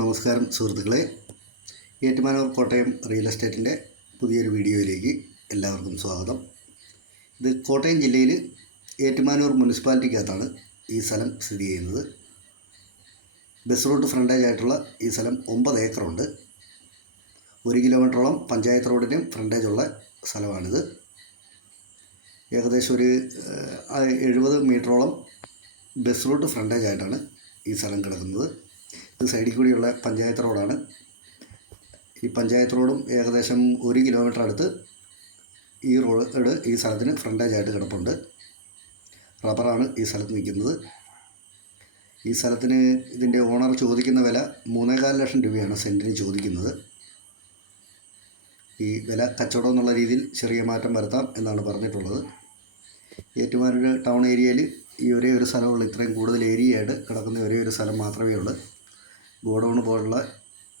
നമസ്കാരം സുഹൃത്തുക്കളെ. ഏറ്റുമാനൂർ കോട്ടയം റിയൽ എസ്റ്റേറ്റിന്റെ പുതിയൊരു വീഡിയോയിലേക്ക് എല്ലാവർക്കും സ്വാഗതം. ഇത് കോട്ടയം ജില്ലയിൽ ഏറ്റുമാനൂർ മുനിസിപ്പാലിറ്റിക്കകത്താണ് ഈ സ്ഥലം സ്ഥിതി ചെയ്യുന്നത്. ബസ് റൂട്ട് ഫ്രണ്ടേജ് ആയിട്ടുള്ള ഈ സ്ഥലം ഒമ്പത് ഏക്കറുണ്ട്. ഒരു കിലോമീറ്ററോളം പഞ്ചായത്ത് റോഡിനും ഫ്രണ്ടേജുള്ള സ്ഥലമാണിത്. ഏകദേശം ഒരു എഴുപത് മീറ്ററോളം ബസ് റൂട്ട് ഫ്രണ്ടേജ് ആയിട്ടാണ് ഈ സ്ഥലം കിടക്കുന്നത്. ഇത് സൈഡിൽ കൂടിയുള്ള പഞ്ചായത്ത് റോഡാണ്. ഈ പഞ്ചായത്ത് റോഡും ഏകദേശം ഒരു കിലോമീറ്റർ അടുത്ത് ഈ റോഡ് ഈ സ്ഥലത്തിന് ഫ്രണ്ടേജ് ആയിട്ട് കിടപ്പുണ്ട്. റബ്ബറാണ് ഈ സ്ഥലത്ത് നിൽക്കുന്നത്. ഈ സ്ഥലത്തിന് ഇതിന്റെ ഓണർ ചോദിക്കുന്ന വില മൂന്നേകാൽ ലക്ഷം രൂപയാണ് സെന്റിന് ചോദിക്കുന്നത്. ഈ വില കച്ചവടം എന്നുള്ള രീതിയിൽ ചെറിയ മാറ്റം വരുത്താം എന്നാണ് പറഞ്ഞിട്ടുള്ളത്. ഏറ്റുമാനൂർ ടൗൺ ഏരിയയിൽ ഈ ഒരേ ഒരു സ്ഥലമുള്ള. ഇത്രയും കൂടുതൽ ഏരിയയായിട്ട് കിടക്കുന്ന ഒരേ ഒരു സ്ഥലം മാത്രമേ ഉള്ളൂ. ഗോഡൗൺ പോലുള്ള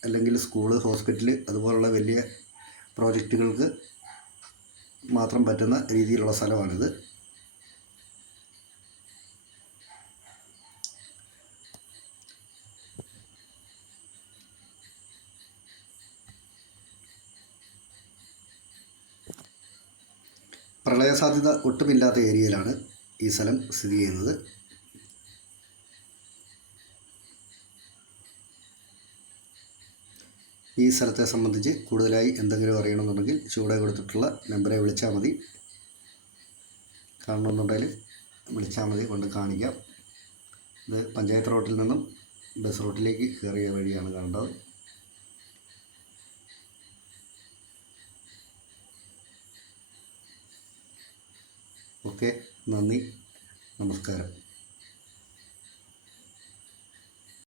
അല്ലെങ്കിൽ സ്കൂൾ ഹോസ്പിറ്റൽ അതുപോലുള്ള വലിയ പ്രോജക്റ്റുകൾക്ക് മാത്രം പറ്റുന്ന രീതിയിലുള്ള സ്ഥലമാണിത്. പ്രളയ സാധ്യത ഒട്ടുമില്ലാത്ത ഏരിയയിലാണ് ഈ സ്ഥലം സ്ഥിതി ചെയ്യുന്നത്. ഈ സ്ഥലത്തെ സംബന്ധിച്ച് കൂടുതലായി എന്തെങ്കിലും അറിയണമെന്നുണ്ടെങ്കിൽ ചൂടെ കൊടുത്തിട്ടുള്ള നമ്പറെ വിളിച്ചാൽ മതി. കാണണമെന്നുണ്ടെങ്കിൽ വിളിച്ചാൽ മതി കൊണ്ട് കാണിക്കാം. ഇത് പഞ്ചായത്ത് റോട്ടിൽ നിന്നും ബസ് റൂട്ടിലേക്ക് കയറിയ വഴിയാണ് കാണേണ്ടത് ഓക്കെ നന്ദി. നമസ്കാരം.